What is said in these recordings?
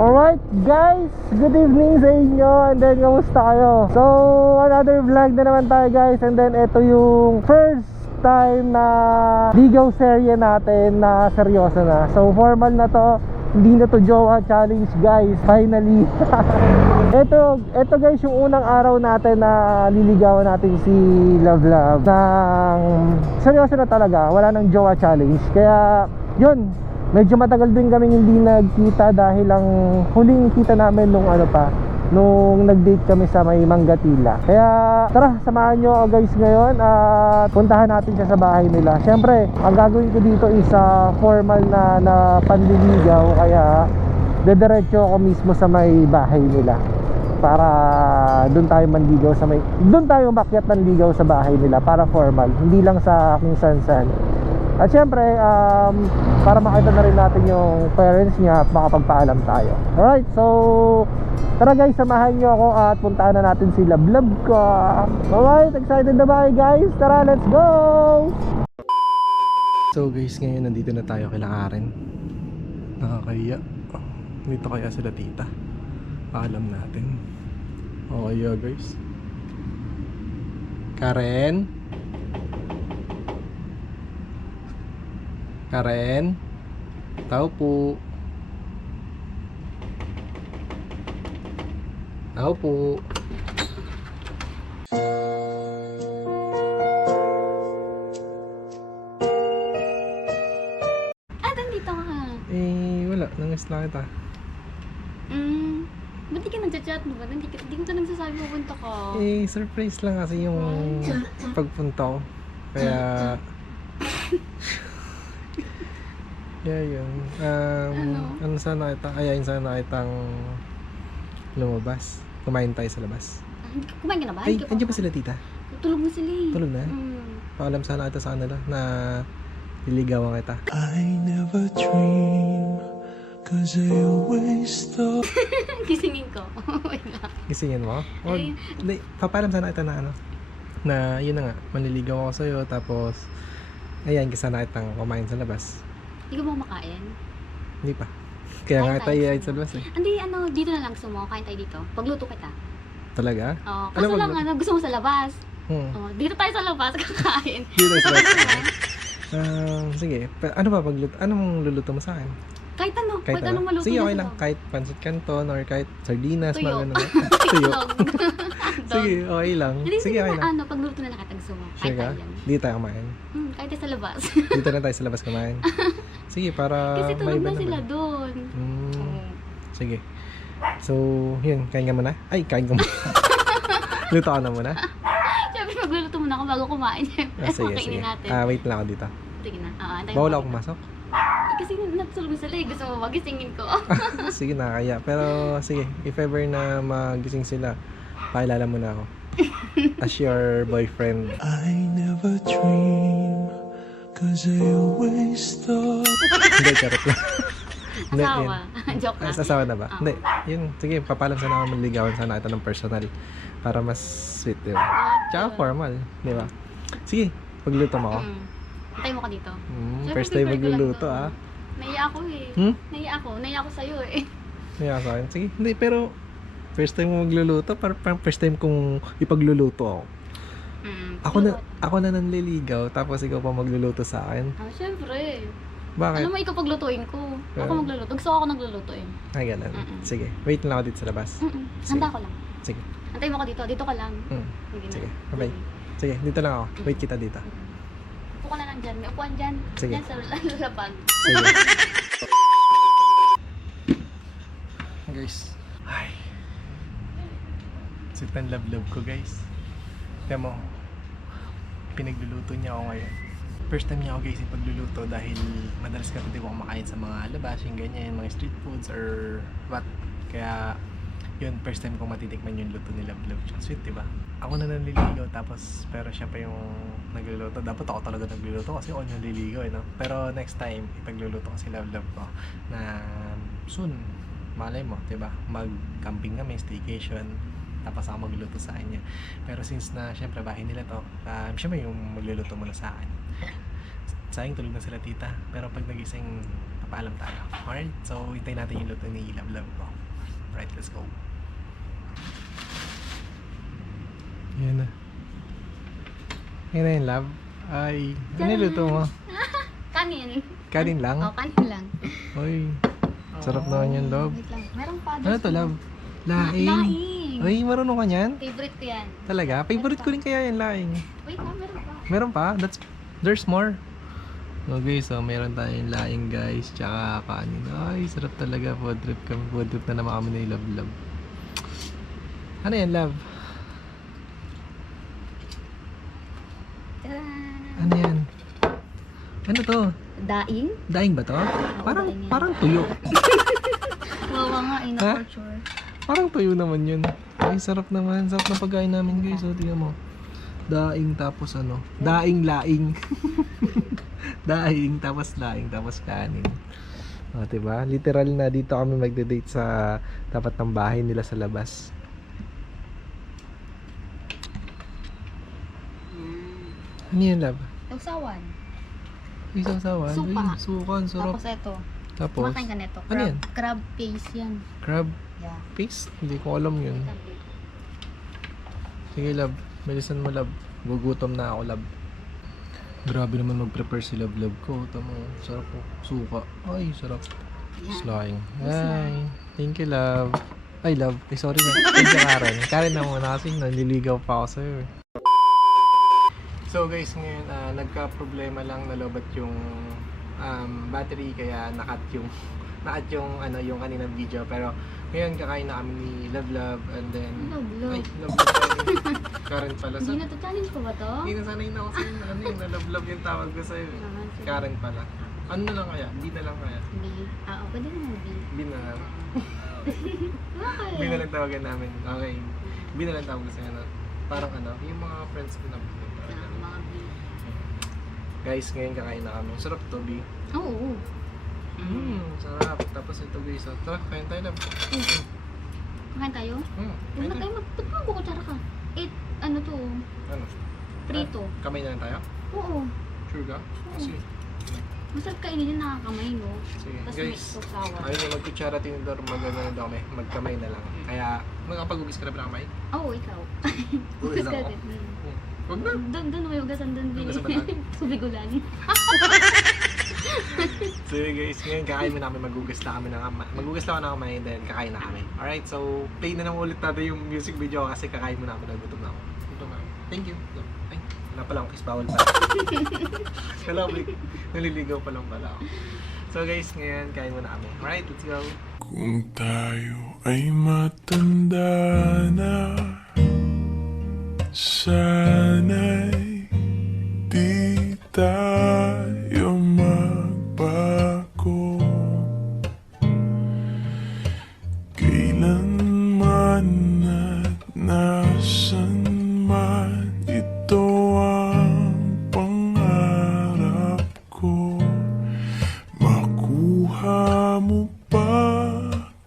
Alright guys, good evening sa inyo. And then kamusta kayo? So another vlog na naman tayo guys. And then ito yung first time na ligaw serye natin na seryoso na. So formal na to, hindi na to jowa challenge guys. Finally ito guys yung unang araw natin na liligawan natin si Love Love ng seryoso na talaga. Wala nang jowa challenge. Kaya yun, medyo matagal din kaming hindi nagkita dahil ang huling kita namin nung nag-date kami sa may Manggatila. Kaya tara, samahan nyo ako guys ngayon at puntahan natin siya sa bahay nila. Syempre, ang gagawin ko dito is formal na panliligaw. Kaya dediretso ako mismo sa may bahay nila para doon tayo manligaw doon tayo makyat manligaw sa bahay nila para formal, hindi lang sa aking sansan. At syempre, para makita na rin natin yung parents niya at makapagpaalam tayo. Alright, so tara guys, samahan nyo ako at puntaan na natin si Love Love ko. Alright, excited na ba kayo guys? Tara, let's go! So guys, ngayon nandito na tayo kay Karen. Nakakaya. Dito kaya sila tita. Paalam natin. Okay guys. Karen? Karen? Tao po. Tao po. Nandito ka. Wala. Nangis lang kita. Ba't di ka nagchat-chat mo ba? Hindi ko ito nagsasabi pupunta ka. Surprise lang kasi yung pagpunta ko. Kaya yeah, yun. Ano sana kita? Ayayin sana kitang lumabas. Kumain tayo sa labas. Kumain ka na ba? Ay, andiyan pa sila tita? Tulog na sila eh. Tulog na? Paalam sana kita sa kanila na liligawan kita. I never dream, cause I always thought. Gisingin ko. Wait lang. Gisingin mo? O, hindi, papaalam sana kita na na yun na nga, manliligaw ako sa'yo, tapos ayan, sana kitang kumain sa labas. Hindi ka ba makain? Hindi pa. Kaya nga tayo ay sa labas eh. Hindi, dito na lang gusto mo. Kain tayo dito. Pagluto kita. Talaga? Oo. Kaso lang, gusto mo sa labas. Dito tayo sa labas, kakain. Dito sa labas. Sige. Ano ba pagluto? Anong luluto mo sa akin? Kahit ano. Kahit anong maluto. Sige, na okay sa'yo. lang. Kahit pancit canton or kahit sardinas. Tuyo. Mga ganun. Tuyo. Sige, okay lang. Sige, okay lang. Pagluto na lang kita gusto mo. Sure Kahit ka? tayo yan. Dito tayo kumain. Kahit tayo sa labas. Dito na tayo sa labas kumain. Sige, para Kasi tulog maiba na sila naman. doon. Sige. So, yun. Kain ka muna? Ay, kain ka muna. Luto ka na muna? Siyempre, magluluto muna ako bago kumain. Sige, sige. natin. Wait lang ako dito. Sige na. Antayin Bawal mo ako kita. pumasok? Kasi natulog na sila eh. Gusto mo magisingin ko. Sige, nakakaya. Pero sige, if ever na magising sila, pakilala mo na ako. As your boyfriend. I never dream, cause I always thought. Hindi, charot lang. Hindi, Asawa. yun. Joke lang. Asawa na ba? Hindi, yun. Sige, papalam sana ako manligawan sana ito ng personal. Para mas sweet, di ba? Tsaka formal, di ba? Sige, pagluto mo ako. Antay mo ka dito. Siyempre, First time prepare ko lang magluluto, to. ah. Naiya ako eh. Naiya ako sa'yo eh. Kaya sa akin. Sige, hindi, pero first time mo magluluto, parang first time kong ipagluluto ako. Ako na nanliligaw, tapos ikaw pa magluluto sa akin. Siyempre. Bakit? Alam mo, ikaw paglutuin ko. Ako magluluto. Gusto ko ako nagluluto eh. Ay, ganun. Sige, wait lang ako dito sa labas. Handa ko lang. Sige. Antay mo ka dito. Dito ka lang. Sige, bye-bye. Sige, dito lang ako. Wait kita dito. Upo ka na lang dyan. May upuan dyan. Sige. Dyan sa lalabag. Sige. Guys. Ay. Sweet and love ko guys. Tignan mo. Pinagluluto niya ako ngayon. First time niya ako guys ipagluluto dahil madalas kasi di ko kumakain sa mga labas, yung ganyan, mga street foods or what. Kaya yun, first time kong matitikman yung luto ni Love Love. Tsaka sweet, diba? Ako na nanliligaw tapos pero siya pa yung nagluluto. Dapat ako talaga nagluluto kasi ako yung liligaw no? Pero next time, ipagluluto ko si Love Love ko na soon, malay mo, diba? Mag-camping kami, staycation. Tapos ako magluluto sa kanya. Pero since na syempre bahay nila to, siya may yung magluluto muna sa akin. Sayang tulog na sila tita. Pero pag nagising, papaalam tayo. Alright, so hintayin natin yung luto ni Love Love ko. Right, let's go. Yan na. Yan na yung love. Ay, ano niluto mo? Kanin. Kanin lang? Oh, kanin lang. Uy, sarap naman yung love. Wait lang. Meron pa. Ano to, love? Laing. Laing. Ay, marunong ka niyan? Favorite ko yan. Talaga? Favorite ko rin kaya yung laing. Wait lang, meron pa. Meron pa? There's more. Okay, so meron tayong laing guys, tsaka kanin. Ay, sarap talaga. Food trip kami. Food trip na naman kami ni Love Love. Ano yan, love? Tadaan! Ano yan? Ano to? Daing? Daing ba to? Parang, daing yan. parang tuyo. Wawa nga, Ha? ina-torture. Parang tuyo naman yun. Ay, sarap naman. Sarap na pagkain namin guys. O, tingnan mo. Daing tapos ano? Daing laing. Daing tapos laing tapos kanin. O, diba? Literal na dito kami magde-date sa tapat ng bahay nila sa labas. Ano yan, love? Tausawan. Isang sawan? Suka. Ay, sukan, sarap. Tapos ito. Tapos, Kumakain ka neto. Ano yan? Crab paste yan. crab Yeah. paste? Hindi ko alam yun. Sige, love. Bilisan mo, love. Gugutom na ako, love. Grabe naman mag-prepare si Love Love ko. Tama, sarap po. Suka. Ay, sarap. Yan. Slime. Yes, Ay, thank you, love. Ay, love. Ay, sorry na. Thank you, Karen. Karen na muna kasi naliligaw pa ako sa'yo. So guys, ngayon nagka-problema lang na lobat yung battery kaya nakat yung yung kaninang video, pero ngayon kakain na kami ni Love Love and then Love Love. ay, Love Love Karen pala sa Hindi na to challenge ko ba to? hindi na sanay na ako sa'yo na na Love Love yung tawag ko sa'yo. Naman, sige. Karen pala. Ano na lang kaya? B na lang kaya? B. Ah, pwede naman B. B na lang. Okay. B na lang tawagan namin. Okay. B na lang tawag ko sa'yo. Parang yung mga friends ko na Mga B. guys, ngayon kakain na kami. Sarap to, B. Oo. Sarap. Tapos ito guys, tara, kain tayo lang. Kakain tayo? Kain Huwag na tayo. tayo ba't mo kukutsara ka? Ano to? Ano? Prito. Kamay na lang tayo? Oo. Sure ka? Sige. Masarap kainin yung nakakamay, no? Sige. Tapos Guys, may sausawan. ayaw niya magkutsara tinidor, magano daw kami. Magkamay na lang. Kaya, magkapag-ugis ka na ba ng kamay? Oo, ikaw. Uy, Hugas lang ka ako. din. Huwag na. Doon may hugasan doon. Hugasan ba tayo? Subigulan. Sige guys, ngayon kakain mo namin, magugas na kami ng kamay. Magugas lang ako ng kamay and then kakain na kami. Alright, so play na naman ulit natin yung music video kasi kakain mo namin, nagutom na ako. Gutom na ako. Thank you. Ay, wala pala akong kiss, bawal pala. Wala, naliligaw pa lang pala ako. So guys, ngayon kain mo na kami. Alright, let's go. Kung tayo ay matanda na, sana'y di tayo magbago. Kailanman at nasan man, ito ang pangarap ko. Makuha mo pa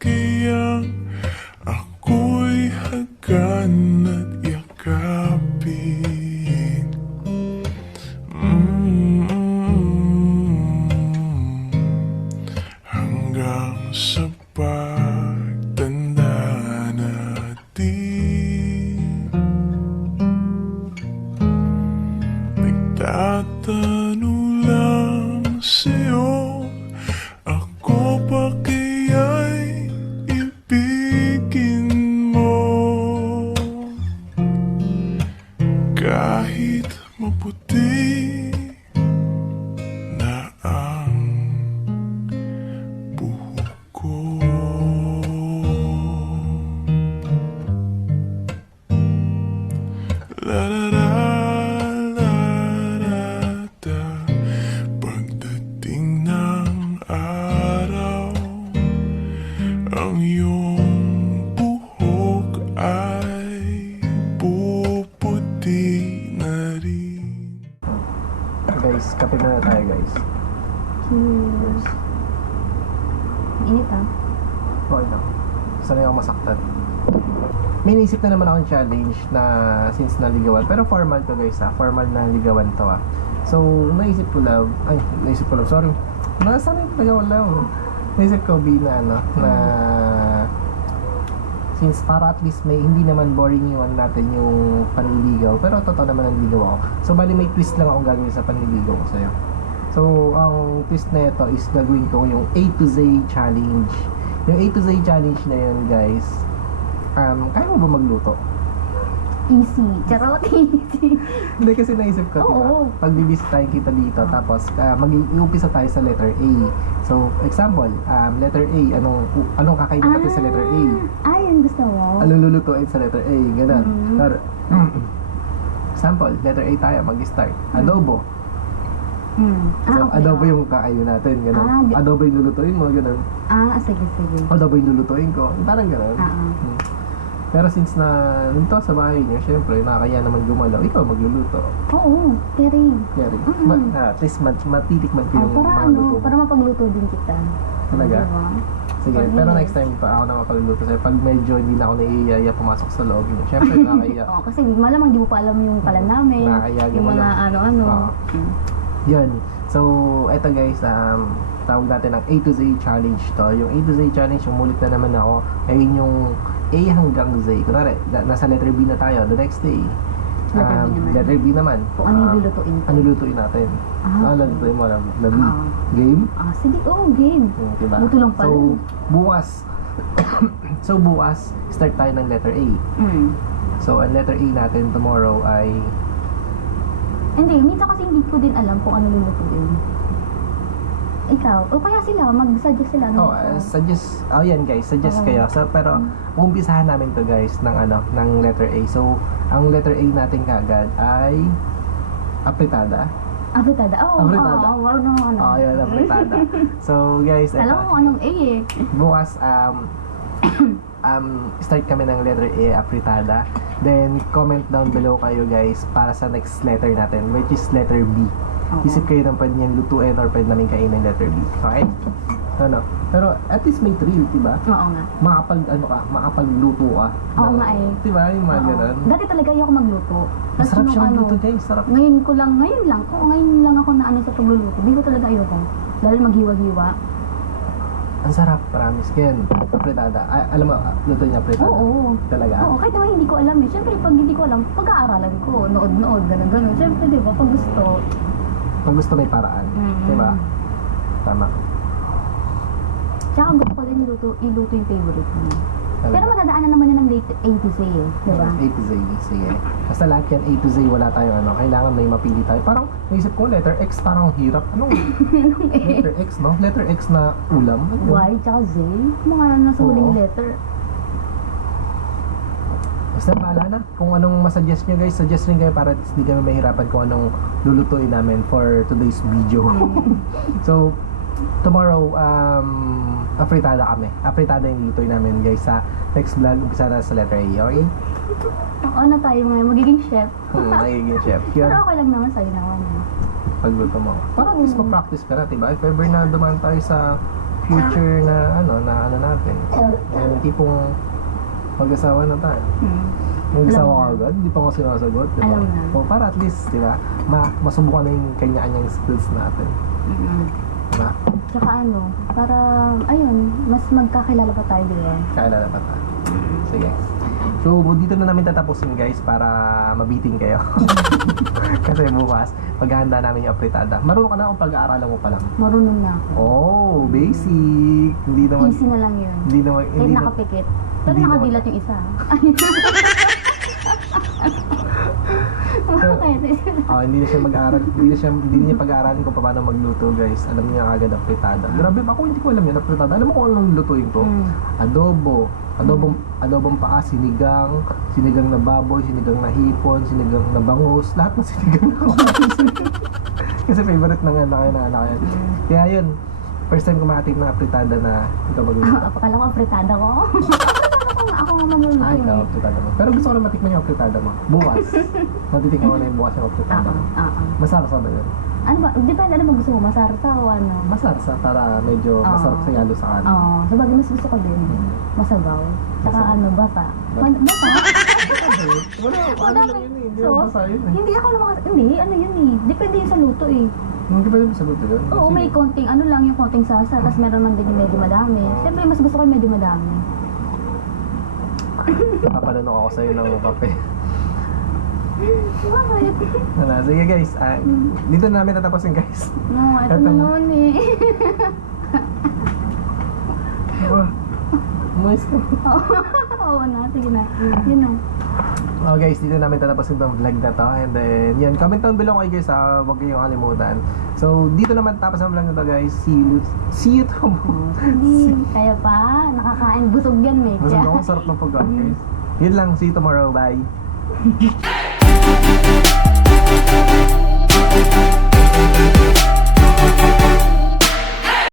kayang ako'y hagan at yakapin. Hanggang sa pagtanda natin, nagtatanong lang sa'yo, ako pa kaya'y ibigin mo? Kahit maputi na ang buhok ko. La la la la la da. Pagdating ng araw, ang iyong buhok ay puputi na rin. Guys, kape muna tayo guys. Cheers. Init ah. Okay na. Sanay ako masaktan. May naisip na naman akong challenge na since naligawan. Pero formal to guys ha. Formal na ligawan to ha. So, naisip ko love. Ay, naisip ko love. Sorry. Nasaan yung nagawa love? Naisip ko B na na Since para at least may hindi naman boring yung ano natin yung panliligaw. Pero totoo naman ang ligaw ako. So bali may twist lang akong gagawin sa panliligaw ko sa'yo. So ang twist na ito is gagawin ko yung A to Z challenge. Yung A to Z challenge na yun guys, kaya mo ba magluto? Easy. Charot, easy. Hindi kasi naisip ko, Oo. diba? Pag bibisitahin kita dito, tapos mag-iumpisa tayo sa letter A. So, example, letter A, anong kakainin natin sa letter A? Yun gusto mo? Anong lulutuin sa letter A? Ganun. Mm. Or, example, letter A tayo, mag-start. Adobo. So, Okay, adobo yung kakainin natin, ganun. Adobo yung lulutuin mo, ganun. Sige, sige. Adobo yung lulutuin ko, parang ganun. Pero since na nito sa bahay niyo, syempre, nakakaya naman gumalaw, ikaw magluluto. Oo, caring. Kaya at least matitikman ko yung Para mga luto mo. para mapagluto din kita. Talaga? Diba? Sige, Pag- pero next time pa ako na mapagluluto sa'yo. Pag medyo hindi na ako naiiyaya pumasok sa loob mo. Syempre, nakakaya. Oo, kasi malamang di mo pa alam yung kalan namin. Nakakaya Yung mga gumalaw. ano-ano. Oo. Yun. So, eto guys, tawag natin ang A to Z challenge to. Yung A to Z challenge, umulit na naman ako. Ayun yung A hanggang Z. Kunwari, nasa letter B na tayo. The next day, Letter B naman. letter B naman. Kung ano yung lulutuin ko. Ano lutuin natin? Ano lutuin mo alam? Na B. Oo. Game? Sige, game. Diba? Luto lang pala. So, bukas. So, bukas, start tayo ng letter A. So, ang letter A natin tomorrow ay Hindi, minsan kasi hindi ko din alam kung ano lulutuin. Ikaw, o kaya sila, mag-suggest sila. suggest, yan guys, suggest kayo. So, pero, umpisahan namin to guys ng letter A. So, ang letter A natin kagad ay apritada. Apritada? Apritada. Wala na ano. Yan, apritada. So, guys, Alam mo kung anong A eh. bukas, start kami ng letter A, apritada. Then, comment down below kayo guys para sa next letter natin, which is letter B. Isip kayo ng pwede niyang lutuin or pwede namin kainin letter B. Okay? Ano? Pero at least may thrill, diba? Oo nga. Makapagluto ka. Oo nga eh. Diba? Yung mga ganun. Dati talaga ayoko magluto. Tapos Masarap nung siya magluto guys, sarap. Ngayon lang ako na sa pagluluto. Di ko talaga ayoko. Dahil maghiwa-hiwa. Ang sarap, promise. Ken, apritada. Alam mo, luto niya apritada. Oo. Talaga? Oo, kahit naman hindi ko alam eh. Siyempre, pag hindi ko alam, pag-aaralan ko, nood-nood, gano'n. Siyempre, di ba, pag gusto. Pag gusto may paraan. Diba? Tama. Tsaka gusto ko din iluto yung favorite mo. Talaga. Pero madadaanan naman yun ng late 80s eh, di ba? A to Z, sige. Basta lahat yan, A to Z, wala tayong kailangan may mapili tayo. Parang, naisip ko, letter X, parang hirap. Anong letter X, no? Letter X na ulam. Ano? Y tsaka Z, mga nasa huling Oo. letter. Basta bahala na. Kung anong masuggest nyo guys, suggest rin kayo para at least di kami mahirapan kung anong lulutuin namin for today's video. So, tomorrow, apritada kami. Apritada yung lutuin namin guys sa next vlog. Umpisa na sa letter A, okay? Ano tayo ngayon, magiging chef. Magiging chef. Pero Yun, okay lang naman sa'yo naman. pagluto mo. Para at least ma-practice ka na, diba? If ever na dumaan tayo sa future na ano natin. Yung tipong mag-asawa na tayo. Mag-asawa ka agad, hindi pa ako sinasagot, diba? Alam na. O para at least, diba? Masubukan na yung kanya-kanyang skills natin. Diba? Tsaka para, ayun, mas magkakilala pa tayo, di ba? Kaalala pa tayo. Sige. So, dito na namin tatapusin guys para mabitin kayo. Kasi bukas, paghahanda namin yung apritada. Marunong ka na kung pag-aaralan mo pa lang. Marunong na ako. Oh, basic. Hindi naman, Easy na lang yun. hindi naman, Kahit hindi naman. nakapikit. Pero hindi nakadilat yung isa. Bakit? Hindi na siya mag-aaral, hindi niya pag-aaralin kung paano magluto guys. Alam niya kagad ang fritada. Grabe, ako hindi ko alam yan, ang fritada. Alam mo kung anong lutuin ko? Adobong paa, sinigang na baboy, sinigang na hipon, sinigang na bangus, lahat ng sinigang na kasi favorite ng anak yan. Kaya yun, first time ko makatik ng fritada na ikaw magluto. Akala ko ang fritada ko. Ako nga magluluto. Ikaw, fritada mo. Pero gusto ko na matikman yung fritada mo. Bukas. Matitikman ko na yung bukas yung fritada mo. Masarap ba yun? Ano ba? Depende, ano ba gusto mo? Masarsa o ano? Masarsa para medyo masarap sa yalo sa kanin. Oo. So bagay mas gusto ko din. Masabaw. Saka Masabaw. bata. Bata. Bata? Wala, ano lang yun eh. Hindi So, naman basa yun eh. Hindi ako naman hindi, ano yun eh. Depende yun sa luto eh. Hindi pa din sa luto yun. Oo, may konting, ano lang yung konting sasa, tapos meron man din yung medyo madami. Siyempre, mas gusto ko yung medyo madami. Nakapalanok ako sa'yo ng kape. Bakit? Wala. Sige guys, dito na namin tatapusin guys. No, ito Eto na na. naman eh. Moist ka. Oo na, sige na. Yun na. Oh guys, dito namin tatapusin tong vlog na to. And then, yun, comment down below kayo guys ha. Huwag kayong kalimutan. So, dito naman tapos ang vlog na to guys. See you tomorrow. Hindi, kaya pa. Nakakain. Busog yan, mate. Masarap ako, sarap ng pagkain guys. Yun lang, see you tomorrow. Bye. Thank you.